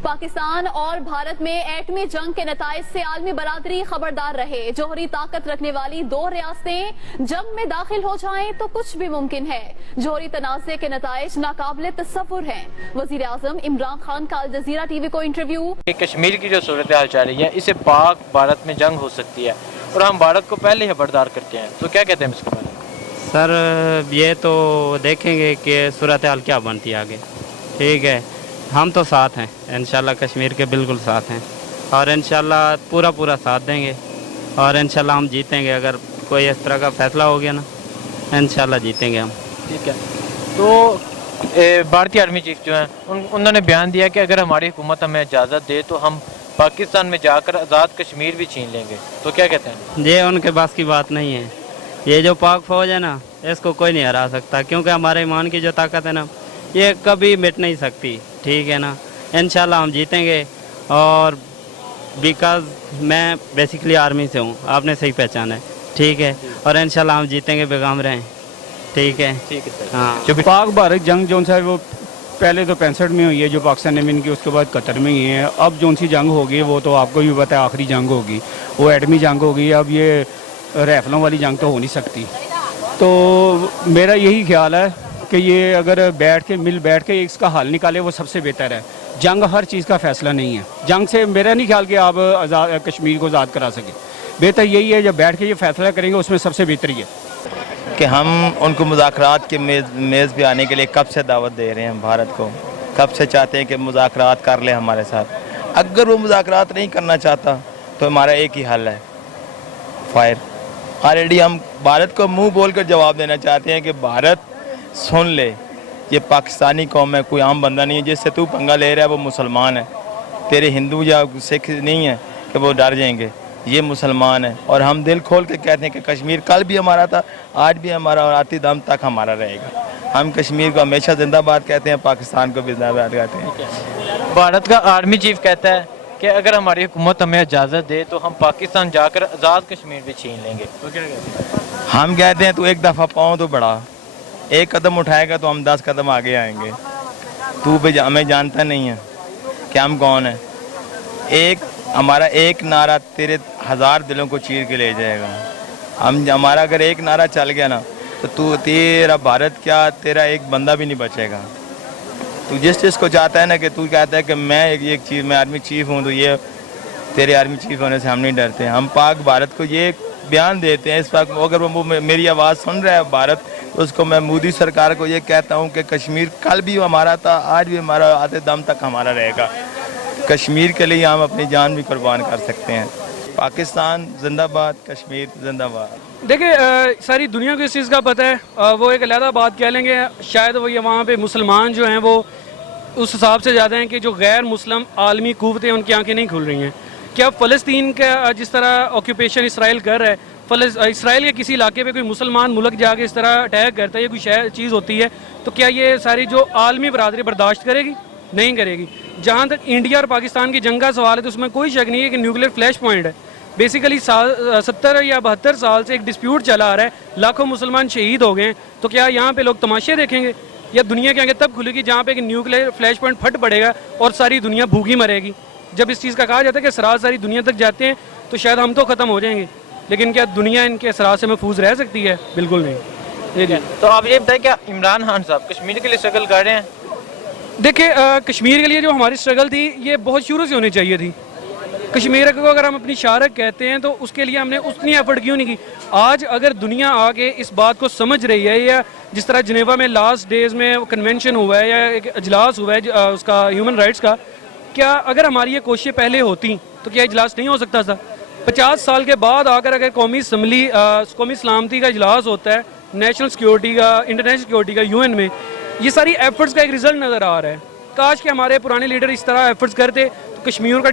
पाकिस्तान और भारत में एटमी जंग के नताइज से आलमी बरादरी खबरदार रहे। जोहरी ताकत रखने वाली दो रियासतें जंग में दाखिल हो जाएं तो कुछ भी मुमकिन है। जोहरी तनाज़े के नताइज नाकाबिले तस्वुर हैं। वजीर आजम इमरान खान का अल जज़ीरा टीवी को इंटरव्यू। कश्मीर की जो सूरत हाल चल रही है, इससे पाक भारत में जंग हो सकती है और हम भारत को पहले ही खबरदार करते हैं, तो क्या कहते हैं इसके बारे में? सर ये तो देखेंगे कि सूरत हाल क्या बनती है आगे। ठीक है, हम तो साथ हैं इंशाल्लाह, कश्मीर के बिल्कुल साथ हैं और इंशाल्लाह पूरा साथ देंगे और इंशाल्लाह हम जीतेंगे। अगर कोई इस तरह का फैसला हो गया ना, इंशाल्लाह जीतेंगे हम। ठीक है, तो भारतीय आर्मी चीफ जो हैं उन्होंने बयान दिया कि अगर हमारी हुकूमत हमें इजाज़त दे तो हम पाकिस्तान में जाकर आज़ाद कश्मीर भी छीन लेंगे, तो क्या कहते हैं? ये उनके पास की बात नहीं है। ये जो पाक फौज है ना, इसको कोई नहीं हरा सकता, क्योंकि हमारे ईमान की जो ताकत है ना, ये कभी मिट नहीं सकती। ठीक है ना, इंशाल्लाह हम जीतेंगे। और बिकॉज मैं बेसिकली आर्मी से हूँ, आपने सही पहचाना है। ठीक है, और इंशाल्लाह हम जीतेंगे, बेगम रहें। ठीक है सर। हाँ, जो पाक भारत जंग जो सा वो पहले तो 65 में हुई है, जो पाकिस्तान ने मिन की, उसके बाद कतर में ही है। अब जो सी जंग होगी वो तो आपको भी पता है, आखिरी जंग होगी, वो एटमी जंग होगी। अब ये राइफलों वाली जंग तो हो नहीं सकती। तो मेरा यही ख्याल है कि ये अगर बैठ के इसका हल निकाले वो सबसे बेहतर है। जंग हर चीज़ का फैसला नहीं है। जंग से मेरा नहीं ख्याल कि आप कश्मीर को आज़ाद करा सकें। बेहतर यही है जब बैठ के ये फैसला करेंगे, उसमें सबसे बेहतर ही है कि हम उनको मुज़ाकरात के मेज़ पे आने के लिए कब से दावत दे रहे हैं भारत को, कब से चाहते हैं कि मुज़ाकरात कर ले हमारे साथ। अगर वो मुज़ाकरात नहीं करना चाहता तो हमारा एक ही हल है, फायर। ऑलरेडी हम भारत को मुंह बोल कर जवाब देना चाहते हैं कि भारत सुन ले, ये पाकिस्तानी कौम है, कोई आम बंदा नहीं है। जिससे तू पंगा ले रहा है वो मुसलमान है, तेरे हिंदू या सिख नहीं है कि वो डर जाएंगे, ये मुसलमान है। और हम दिल खोल के कहते हैं कि कश्मीर कल भी हमारा था, आज भी हमारा और आती दम तक हमारा रहेगा। हम कश्मीर को हमेशा जिंदाबाद कहते हैं, पाकिस्तान को भी जिंदाबाद कहते हैं। भारत का आर्मी चीफ कहता है कि अगर हमारी हुकूमत हमें इजाज़त दे तो हम पाकिस्तान जाकर आज़ाद कश्मीर भी छीन लेंगे, तो क्या कहते हैं? हम कहते हैं तू एक दफ़ा पाँव तो बढ़ा, एक कदम उठाएगा तो हम 10 कदम आगे आएंगे। तू भी हमें जानता नहीं है कि हम कौन है। हमारा एक नारा तेरे 1000 दिलों को चीर के ले जाएगा। हमारा अगर एक नारा चल गया ना, तो तेरा भारत क्या, तेरा एक बंदा भी नहीं बचेगा। तू जिस चीज़ को चाहता है ना, कि तू कहता है कि मैं आर्मी चीफ हूँ, तो ये तेरे आर्मी चीफ होने से हम नहीं डरते। हम पाक भारत को ये बयान देते हैं इस वक्त। अगर वो मेरी आवाज़ सुन रहा है भारत, तो उसको मैं मोदी सरकार को ये कहता हूँ कि कश्मीर कल भी हमारा था, आज भी हमारा, आते दम तक हमारा रहेगा। कश्मीर के लिए हम अपनी जान भी कुर्बान कर सकते हैं। पाकिस्तान जिंदाबाद, कश्मीर जिंदाबाद। देखिए, सारी दुनिया को इस चीज़ का पता है। वो एक अलग बात कह लेंगे, शायद वो ये वहाँ पे मुसलमान जो हैं वो उस हिसाब से ज़्यादा हैं कि जो गैर मुस्लिम आलमी क़ुव्वतें उनकी आंखें नहीं खुल रही हैं। क्या फ़लस्तीन का जिस तरह ऑक्यूपेशन इसराइल कर रहा है, इसराइल के किसी इलाके पे कोई मुसलमान मुल्क जाके इस तरह अटैक करता है, ये कोई चीज़ होती है, तो क्या ये सारी जो आलमी बरादरी बर्दाश्त करेगी? नहीं करेगी। जहाँ तक इंडिया और पाकिस्तान की जंग का सवाल है, तो उसमें कोई शक नहीं है कि न्यूक्लियर फ्लैश पॉइंट है। बेसिकली 70 या 72 साल से एक डिस्प्यूट चला आ रहा है, लाखों मुसलमान शहीद हो गए। तो क्या यहाँ पे लोग तमाशे देखेंगे? या दुनिया के आगे तब खुलेगी जहाँ पे कि न्यूक्लियर फ्लैश पॉइंट फट पड़ेगा और सारी दुनिया भूखी मरेगी। जब इस चीज़ का कहा जाता है कि असरार सारी दुनिया तक जाते हैं, तो शायद हम तो ख़त्म हो जाएंगे, लेकिन क्या दुनिया इनके असरार से महफूज रह सकती है? बिल्कुल नहीं। जी। तो आप ये बताएं, क्या इमरान खान साहब कश्मीर के लिए स्ट्रगल कर रहे हैं? देखिए, कश्मीर के लिए जो हमारी स्ट्रगल थी, ये बहुत शुरू से होनी चाहिए थी। कश्मीर को अगर हम अपनी शारक कहते हैं, तो उसके लिए हमने उतनी एफर्ट क्यों नहीं की? आज अगर दुनिया आके इस बात को समझ रही है, या जिस तरह जिनेवा में लास्ट डेज में कन्वेंशन हुआ है या एक अजलास हुआ है उसका ह्यूमन राइट्स का, क्या अगर हमारी ये कोशिशें पहले होती तो क्या इजलास नहीं हो सकता था? 50 साल के बाद आकर अगर कौमी सलामती का इजलास होता है, नेशनल सिक्योरिटी का, इंटरनेशनल सिक्योरिटी का, यूएन में, ये सारी एफर्ट्स का एक रिजल्ट नज़र आ रहा है। काश कि हमारे पुराने लीडर इस तरह एफर्ट्स करते, तो कश्मीर का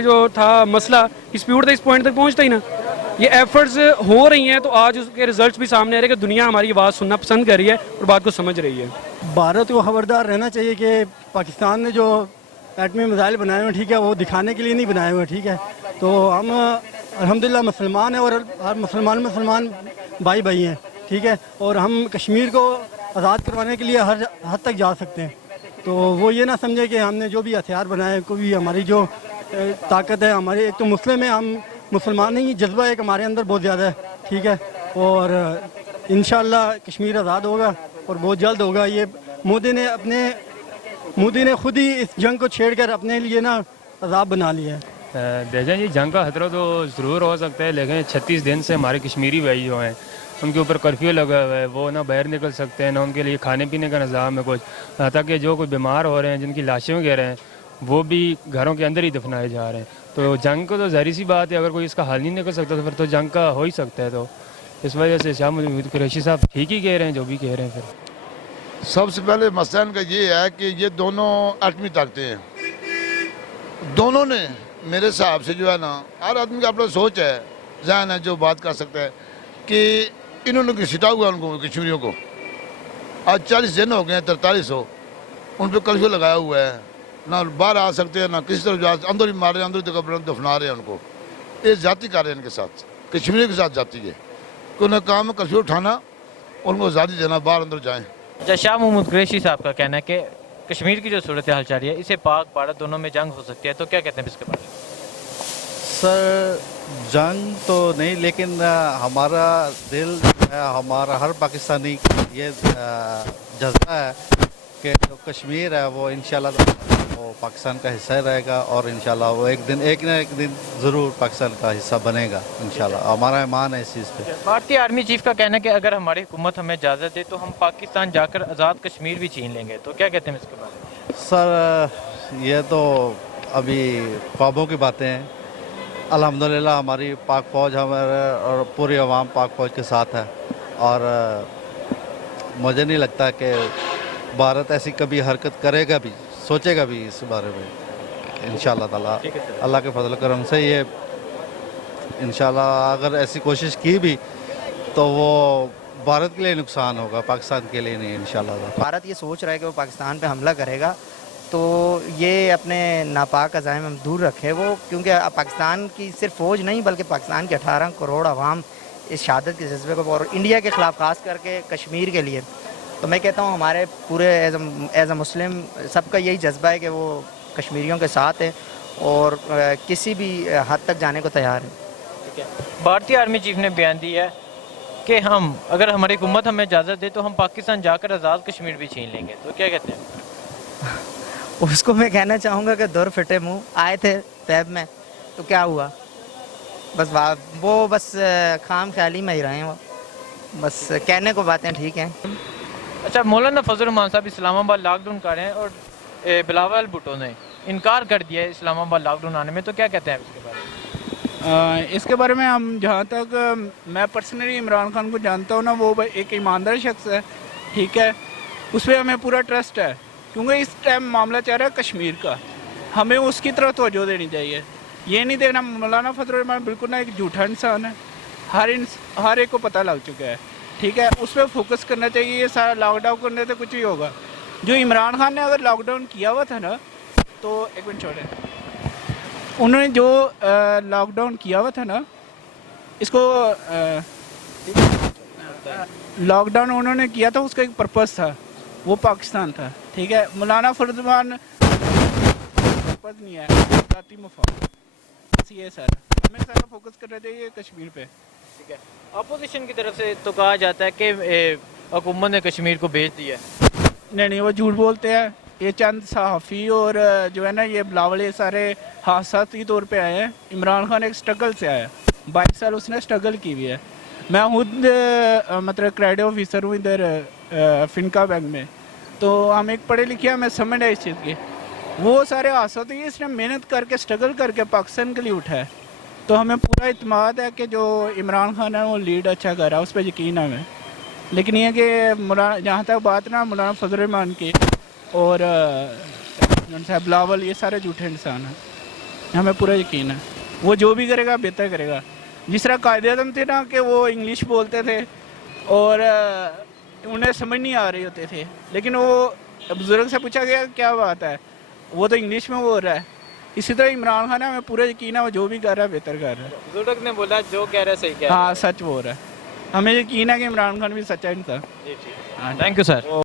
जो था मसला, डिस्प्यूट था, इस पॉइंट तक पहुंचता ही ना। ये एफर्ट्स हो रही हैं, तो आज उसके रिजल्ट्स भी सामने आ रहे हैं कि दुनिया हमारी आवाज़ सुनना पसंद कर रही है और बात को समझ रही है। भारत को खबरदार रहना चाहिए कि पाकिस्तान ने जो एटमी मिसाइल बनाए हुए, ठीक है, वो दिखाने के लिए नहीं बनाए हुए, ठीक है, तो हम अल्हम्दुलिल्लाह मुसलमान हैं और हर मुसलमान भाई भाई हैं, ठीक है। और हम कश्मीर को आज़ाद करवाने के लिए हर हद तक जा सकते हैं। तो वो ये ना समझे कि हमने जो भी हथियार बनाए, कोई हमारी जो ताकत है, हमारे एक तो मुस्लिम है, हम मुसलमान नहीं, जज्बा एक हमारे अंदर बहुत ज़्यादा है, ठीक है। और इंशाअल्लाह कश्मीर आज़ाद होगा और बहुत जल्द होगा। ये मोदी ने खुद ही इस जंग को छेड़कर अपने लिए ना अजाब बना लिया है। देखें जी, जंग का खतरा तो ज़रूर हो सकता है, लेकिन 36 दिन से हमारे कश्मीरी भाई जो हैं उनके ऊपर कर्फ्यू लगा हुआ है, वो ना बाहर निकल सकते हैं, ना उनके लिए खाने पीने का निज़ाम है कुछ। ताकि जो कोई बीमार हो रहे हैं, जिनकी लाशें वगैरह हैं, वो भी घरों के अंदर ही दफनाए जा रहे हैं। तो जंग को तो ज़ाहिर सी बात है, अगर कोई इसका हल नहीं निकल सकता तो फिर तो जंग का हो ही सकता है। तो इस वजह से शाह महमूद कुरैशी साहब ठीक ही कह रहे हैं जो भी कह रहे हैं। फिर सबसे पहले मसला इनका ये है कि ये दोनों एटमी ताकतें हैं, दोनों ने मेरे हिसाब से जो है ना, हर आदमी का अपना सोच है, जहन है, जो बात कर सकता है कि इन्होंने घसीटा हुआ उनको कश्मीरियों को। आज 40 दिन हो गए हैं, 43 हो, उन पर कर्फ्यू लगाया हुआ है, ना बाहर आ सकते हैं, ना किसी तरफ जा, अंदर ही मार रहे हैं, अंदर ही दफना रहे हैं उनको। ये जाति कर रहे हैं इनके साथ, कश्मीरियों के साथ जाती है कि उन्हें काम है कर्फ्यू उठाना, उनको आज़ादी देना, बाहर अंदर जाएँ। अच्छा, शाह महमूद कुरैशी साहब का कहना है कि कश्मीर की जो सूरत हाल चल रही है, इसे पाक भारत दोनों में जंग हो सकती है, तो क्या कहते हैं इसके बारे में? सर, जंग तो नहीं, लेकिन हमारा दिल है, हमारा हर पाकिस्तानी ये जज्बा है कि जो कश्मीर है वो इंशाल्लाह वो पाकिस्तान का हिस्सा रहेगा और इंशाल्लाह वो एक ना एक दिन ज़रूर पाकिस्तान का हिस्सा बनेगा इंशाल्लाह। हमारा ईमान है इस चीज़ पे। भारतीय आर्मी चीफ का कहना है कि अगर हमारी हुकूमत हमें इजाज़त दे तो हम पाकिस्तान जाकर आज़ाद कश्मीर भी छीन लेंगे, तो क्या कहते हैं इसके बारे में? सर, ये तो अभी ख्वाबों की बातें हैं। अल्हम्दुलिल्लाह हमारी पाक फ़ौज हमारे और पूरी आवाम पाक फ़ौज के साथ है और मुझे नहीं लगता कि भारत ऐसी कभी हरकत करेगा भी, सोचेगा भी इस बारे में। इंशाअल्लाह ताला अल्लाह के फजल करम से ये इंशाअल्लाह अगर ऐसी कोशिश की भी तो वो भारत के लिए नुकसान होगा, पाकिस्तान के लिए नहीं इंशाअल्लाह। भारत ये सोच रहा है कि वो पाकिस्तान पे हमला करेगा, तो ये अपने नापाक अज़ाइम हम दूर रखे वो, क्योंकि पाकिस्तान की सिर्फ फ़ौज नहीं बल्कि पाकिस्तान के 18 करोड़ आवाम इस शहादत के जज्बे को और इंडिया के ख़िलाफ़ ख़ास करके कश्मीर के लिए, तो मैं कहता हूँ हमारे पूरे एज अ मुस्लिम सबका यही जज्बा है कि वो कश्मीरियों के साथ है और किसी भी हद तक जाने को तैयार है। ठीक है, भारतीय आर्मी चीफ ने बयान दिया है कि हम अगर हमारी हुकूमत हमें इजाज़त दे तो हम पाकिस्तान जाकर आज़ाद कश्मीर भी छीन लेंगे, तो क्या कहते हैं? उसको मैं कहना चाहूँगा कि दौर फिटे मुँह आए थे तैब में, तो क्या हुआ, बस वो बस खाम ख्याली में ही रहे हैं, वो बस कहने को बातें ठीक हैं। अच्छा, मौलाना फजल रहमान साहब इस्लामाबाद लॉकडाउन कर रहे हैं और बिलावल भुट्टो ने इनकार कर दिया है इस्लामाबाद लॉकडाउन आने में, तो क्या कहते हैं इसके बारे में? इसके बारे में हम जहाँ तक मैं पर्सनली इमरान खान को जानता हूँ ना, वो एक ईमानदार शख्स है, ठीक है, उस पर हमें पूरा ट्रस्ट है, क्योंकि इस टाइम मामला चल रहा है कश्मीर का, हमें उसकी तरफ तवज्जो देनी चाहिए, ये नहीं देना। मौलाना फजल रहमान बिल्कुल ना एक झूठा इंसान है, हर एक को पता लग चुका है, ठीक है, उस पर फोकस करना चाहिए। ये सारा लॉकडाउन करने से कुछ ही होगा। जो इमरान खान ने अगर लॉकडाउन किया हुआ था ना, तो एक मिनट छोड़े, उन्होंने जो लॉकडाउन किया हुआ था ना, इसको लॉकडाउन उन्होंने किया था, उसका एक पर्पस था, वो पाकिस्तान था, ठीक है। मौलाना फजल रहमान पर्पस नहीं है, जाती मफाद, बस ये सारा हमें सारा फोकस करना चाहिए कश्मीर पे। ठीक है, अपोजिशन की तरफ से तो कहा जाता है कि हुकूमत ने कश्मीर को भेज दिया। नहीं, वो झूठ बोलते हैं। ये चंद सहाफ़ी और जो है ना, ये बिलावल, ये सारे हादसाती तौर पे आए हैं। इमरान खान एक स्ट्रगल से आया, 22 साल उसने स्ट्रगल की हुई है। मैं खुद मतलब क्रेडिट ऑफिसर हूँ इधर फिनका बैंक में, तो हम एक पढ़े लिखे, हमें समझ है इस चीज़ की। वो सारे हादसाती इसने मेहनत करके स्ट्रगल करके पाकिस्तान के लिए उठा है, तो हमें पूरा इत्मीनान है कि जो इमरान खान है वो लीड अच्छा कर रहा है, उस पर यकीन है हमें। लेकिन ये कि मौलाना, जहाँ तक बात ना मौलाना फजल रहमान की और साहब बिलावल, ये सारे झूठे इंसान हैं, हमें पूरा यकीन है वो जो भी करेगा बेहतर करेगा। जिस तरह कायदे आज़म थे ना कि वो इंग्लिश बोलते थे और उन्हें समझ नहीं आ रही होते थे, लेकिन वो बुज़ुर्ग से पूछा गया क्या बात है, वो तो इंग्लिश में बोल रहा है, इसी तरह इमरान खान है, हमें पूरा यकीन है वो जो भी कर रहा है बेहतर कर रहा है। बुजुर्ग ने बोला जो कह रहा है सही कह रहा है। हाँ, सच बोल रहा है, हमें यकीन है कि इमरान खान भी सच्चा इंसान। Thank you sir.